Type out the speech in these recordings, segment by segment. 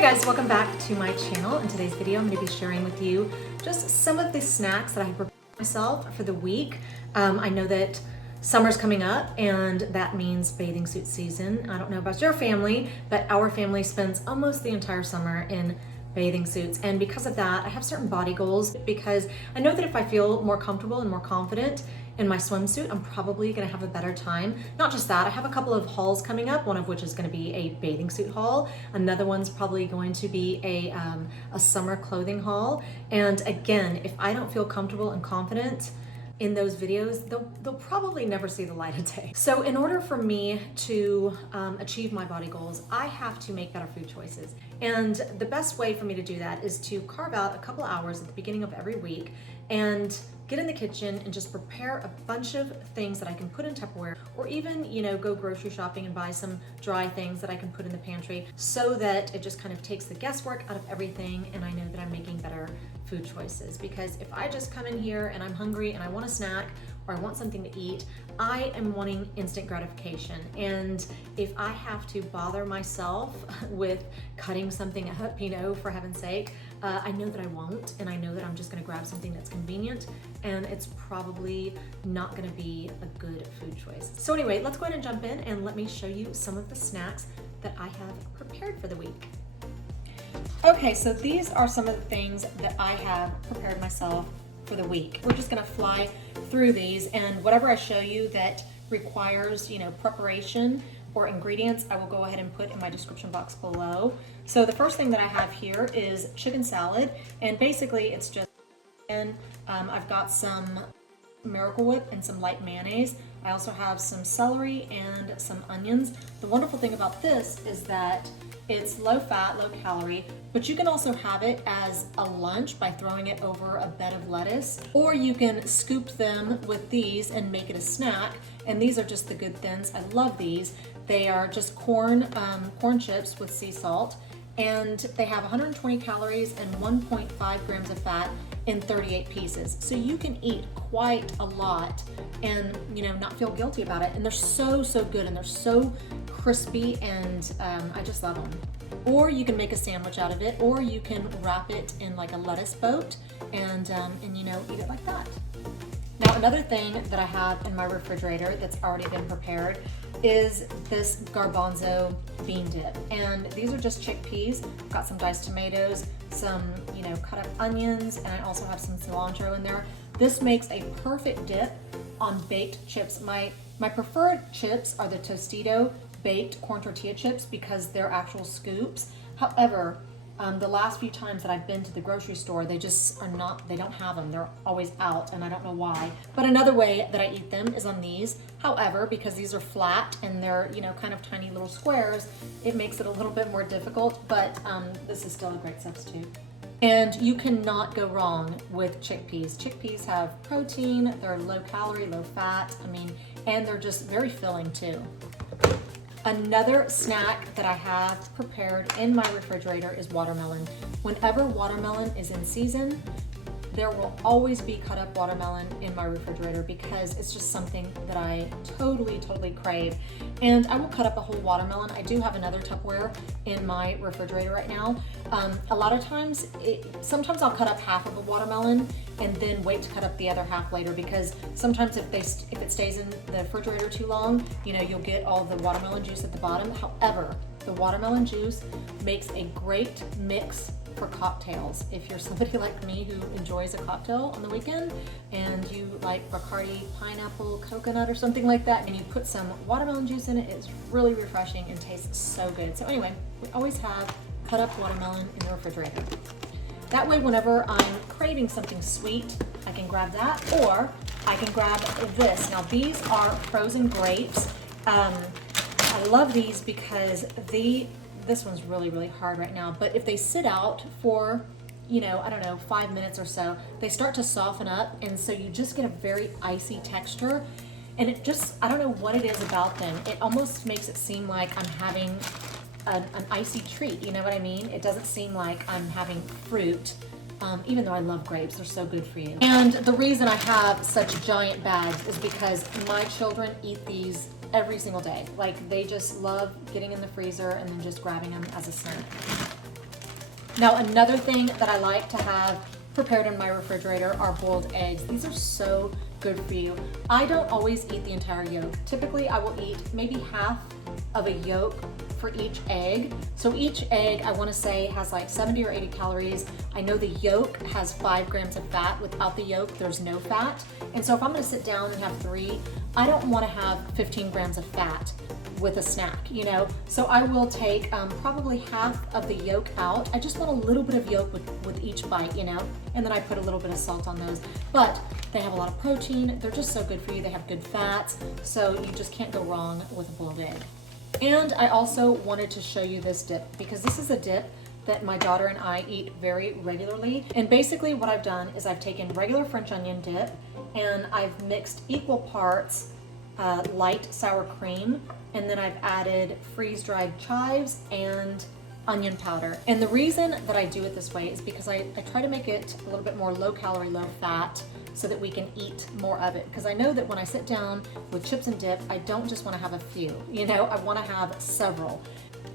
Hi guys, welcome back to my channel. In today's video, I'm going to be sharing with you just some of the snacks that I prepared myself for the week. I know that summer's coming up and that means bathing suit season. I don't know about your family, but our family spends almost the entire summer in bathing suits, and because of that I have certain body goals, because I know that if I feel more comfortable and more confident in my swimsuit, I'm probably going to have a better time. Not just that, I have a couple of hauls coming up, one of which is going to be a bathing suit haul, another one's probably going to be a summer clothing haul. And again, if I don't feel comfortable and confident in those videos, they'll probably never see the light of day. So in order for me to achieve my body goals, I have to make better food choices. And the best way for me to do that is to carve out a couple hours at the beginning of every week and get in the kitchen and just prepare a bunch of things that I can put in Tupperware, or even, go grocery shopping and buy some dry things that I can put in the pantry, so that it just kind of takes the guesswork out of everything and I know that I'm making better food choices. Because if I just come in here and I'm hungry and I want a snack or I want something to eat, I am wanting instant gratification. And if I have to bother myself with cutting something up, for heaven's sake, I know that I won't, and I know that I'm just gonna grab something that's convenient, and it's probably not gonna be a good food choice. So anyway, let's go ahead and jump in and let me show you some of the snacks that I have prepared for the week. Okay, so these are some of the things that I have prepared myself for the week. We're just gonna fly through these, and whatever I show you that requires, preparation or ingredients, I will go ahead and put in my description box below. So the first thing that I have here is chicken salad, and basically it's just, I've got some Miracle Whip and some light mayonnaise. I also have some celery and some onions. The wonderful thing about this is that it's low fat, low calorie, but you can also have it as a lunch by throwing it over a bed of lettuce, or you can scoop them with these and make it a snack. And these are just the good thins. I love these. They are just corn chips with sea salt, and they have 120 calories and 1.5 grams of fat in 38 pieces. So you can eat quite a lot and not feel guilty about it. And they're so good, and they're so crispy, and I just love them. Or you can make a sandwich out of it, or you can wrap it in like a lettuce boat and eat it like that. Now, another thing that I have in my refrigerator that's already been prepared is this Garbanzo Bean Dip. And these are just chickpeas. I've got some diced tomatoes, some, cut up onions, and I also have some cilantro in there. This makes a perfect dip on baked chips. My preferred chips are the Tostito baked corn tortilla chips because they're actual scoops. However, the last few times that I've been to the grocery store, they just are not, they don't have them. They're always out, and I don't know why. But another way that I eat them is on these. However, because these are flat and they're, kind of tiny little squares, it makes it a little bit more difficult, but this is still a great substitute. And you cannot go wrong with chickpeas. Chickpeas have protein, they're low calorie, low fat, and they're just very filling too. Another snack that I have prepared in my refrigerator is watermelon. Whenever watermelon is in season, there will always be cut up watermelon in my refrigerator because it's just something that I totally crave. And I will cut up a whole watermelon. I do have another Tupperware in my refrigerator right now. A lot of times, sometimes I'll cut up half of a watermelon and then wait to cut up the other half later, because sometimes if it stays in the refrigerator too long, you'll get all the watermelon juice at the bottom. However, the watermelon juice makes a great mix for cocktails. If you're somebody like me who enjoys a cocktail on the weekend and you like Bacardi pineapple coconut or something like that, and you put some watermelon juice in it, it's really refreshing and tastes so good. So anyway, we always have cut up watermelon in the refrigerator. That way, whenever I'm craving something sweet, I can grab that, or I can grab this. Now, these are frozen grapes. I love these because this one's really hard right now, but if they sit out for, I don't know, 5 minutes or so, they start to soften up, and so you just get a very icy texture. And it just, I don't know what it is about them. It almost makes it seem like I'm having an icy treat, you know what I mean? It doesn't seem like I'm having fruit, even though I love grapes, they're so good for you. And the reason I have such giant bags is because my children eat these every single day. Like, they just love getting in the freezer and then just grabbing them as a snack. Now, another thing that I like to have prepared in my refrigerator are boiled eggs. These are so good for you. I don't always eat the entire yolk. Typically, I will eat maybe half of a yolk for each egg. So each egg, I want to say, has like 70 or 80 calories. I know the yolk has 5 grams of fat. Without the yolk, there's no fat. And so if I'm going to sit down and have 3, I don't want to have 15 grams of fat with a snack, you know? So I will take probably half of the yolk out. I just want a little bit of yolk with each bite, you know? And then I put a little bit of salt on those. But they have a lot of protein. They're just so good for you. They have good fats. So you just can't go wrong with a boiled egg. And I also wanted to show you this dip because this is a dip that my daughter and I eat very regularly. And basically what I've done is I've taken regular French onion dip and I've mixed equal parts light sour cream, and then I've added freeze-dried chives and onion powder. And the reason that I do it this way is because I try to make it a little bit more low calorie, low fat, so that we can eat more of it. Because I know that when I sit down with chips and dip, I don't just want to have a few, you know, I want to have several.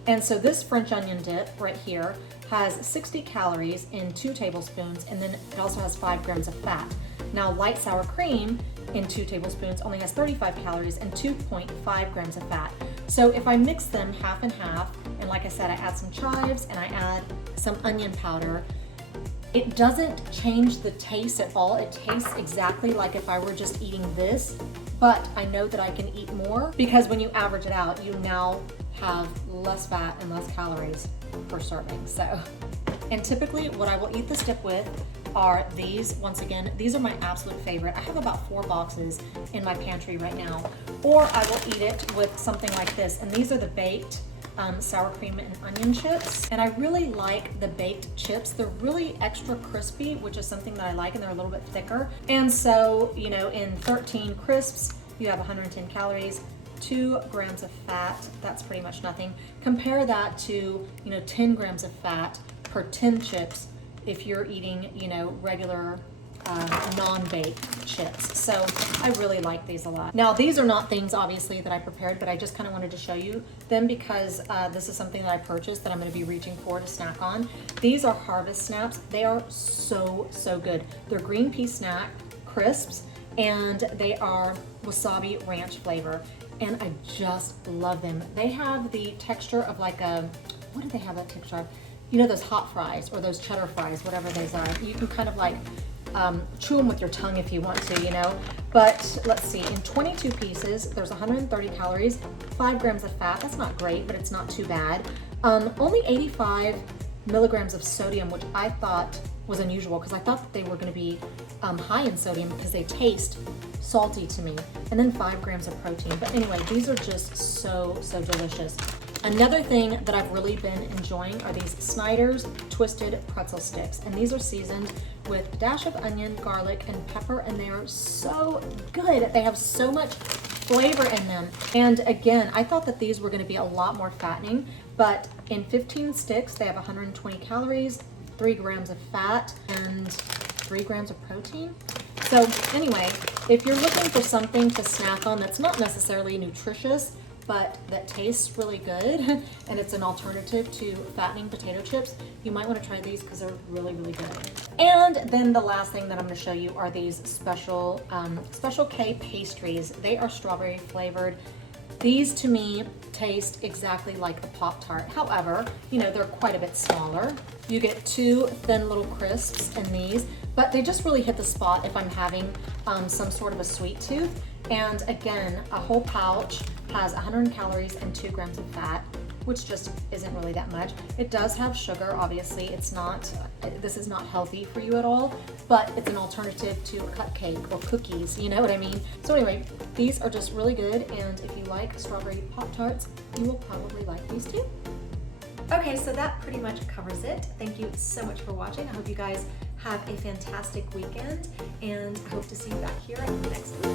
And so this French onion dip right here has 60 calories in 2 tablespoons, and then it also has 5 grams of fat. Now, light sour cream in 2 tablespoons only has 35 calories and 2.5 grams of fat. So if I mix them half and half, and like I said, I add some chives and I add some onion powder, it doesn't change the taste at all. It tastes exactly like if I were just eating this, but I know that I can eat more because when you average it out, you now have less fat and less calories per serving. So, and typically what I will eat this dip with are these. Once again, these are my absolute favorite. I have about 4 boxes in my pantry right now. Or I will eat it with something like this. And these are the baked sour cream and onion chips. And I really like the baked chips. They're really extra crispy, which is something that I like, and they're a little bit thicker. And so, you know, in 13 crisps, you have 110 calories, 2 grams of fat. That's pretty much nothing. Compare that to, you know, 10 grams of fat per 10 chips if you're eating, you know, regular non-baked chips. So I really like these a lot. Now, these are not things obviously that I prepared, but I just kind of wanted to show you them because this is something that I purchased that I'm going to be reaching for to snack on. These are Harvest Snaps. They are so good. They're green pea snack crisps, and they are wasabi ranch flavor, and I just love them. They have the texture of like a, what do they have that texture of? You know, those hot fries or those cheddar fries, whatever those are. You can kind of like chew them with your tongue if you want to, you know. But let's see, in 22 pieces, there's 130 calories, 5 grams of fat. That's not great, but it's not too bad. Only 85 milligrams of sodium, which I thought was unusual because I thought that they were going to be high in sodium because they taste salty to me. And then 5 grams of protein. But anyway, these are just so delicious. Another thing that I've really been enjoying are these Snyder's Twisted Pretzel Sticks. And these are seasoned with a dash of onion, garlic, and pepper, and they are so good. They have so much flavor in them. And again, I thought that these were gonna be a lot more fattening, but in 15 sticks, they have 120 calories, 3 grams of fat, and 3 grams of protein. So anyway, if you're looking for something to snack on that's not necessarily nutritious, but that tastes really good, and it's an alternative to fattening potato chips, you might want to try these because they're really good. And then the last thing that I'm going to show you are these Special K pastries. They are strawberry flavored. These to me taste exactly like a Pop-Tart. However, you know, they're quite a bit smaller. You get 2 thin little crisps in these, but they just really hit the spot if I'm having some sort of a sweet tooth. And again, a whole pouch has 100 calories and 2 grams of fat, which just isn't really that much. It does have sugar, obviously. This is not healthy for you at all, but it's an alternative to a cupcake or cookies, you know what I mean? So anyway, these are just really good, and if you like strawberry Pop-Tarts, you will probably like these too. Okay, so that pretty much covers it. Thank you so much for watching. I hope you guys have a fantastic weekend, and I hope to see you back here next week.